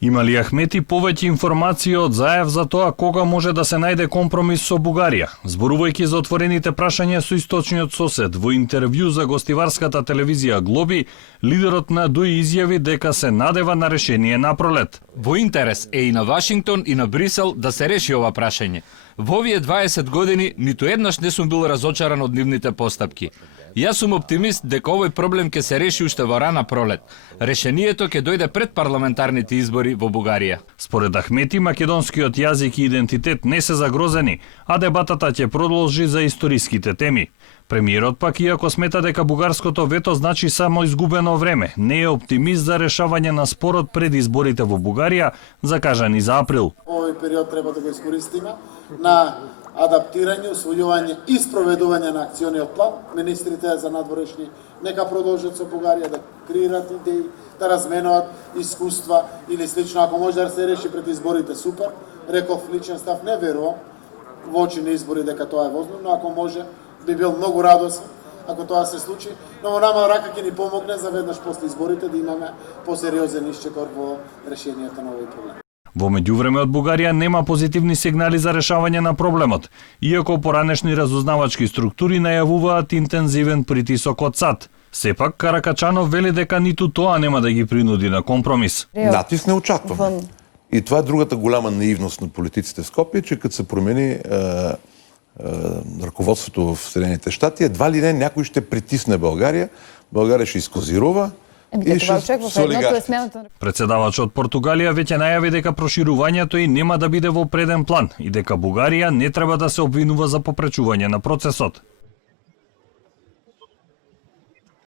Има ли Ахмети повеќе информации од Заев за тоа кога може да се најде компромис со Бугарија? Зборувајќи за отворените прашања со источниот сосед во интервју за гостиварската телевизија Глоби, лидерот на ДОИ изјави дека се надева на решение на пролет. Во интерес е и на Вашингтон и на Брисел да се реши ова прашање. Во овие 20 години ниту еднаш не сум бил разочаран од нивните постапки. Јас сум оптимист дека овој проблем ќе се реши уште во рана пролет. Решението ќе дојде пред парламентарните избори во Бугарија. Според Ахмети, македонскиот јазик и идентитет не се загрозени, а дебатата ќе продолжи за историските теми. Премиерот пак, иако смета дека бугарското вето значи само изгубено време, не е оптимист за решавање на спорот пред изборите во Бугарија, закажани за април. Овој период треба да го искористиме на адаптирање, усвојување и спроведување на акциониот план. Министрите за надворешни нека продолжат со Бугарија да креират идеи, да разменуваат искуства или слично. Ако може да се реши пред изборите, супер. Реков личен став, не верувам во очи на избори дека тоа е возможно, ако може би бил многу радосен ако тоа се случи, но во нама рака ќе ни помогне за веднаш после изборите да имаме посериозен исчекор во решението на овој проблем. Во меѓувреме од Бугарија нема позитивни сигнали за решавање на проблемот, иако поранешни разузнавачки структури најавуваат интензивен притисок од САД. Сепак, Каракачанов вели дека ниту тоа нема да ги принуди на компромис. Натиск не очакваме. И това е другата голяма наивност на политиците в Скопие, че като се промени ръководството в Съединените щати, едва ли не някой ще притисне България, България ще изкозирува и ще солигарства. Председавачот Португалија веќе најави дека проширувањето и нема да биде во преден план и дека Бугарија не треба да се обвинува за попречување на процесот.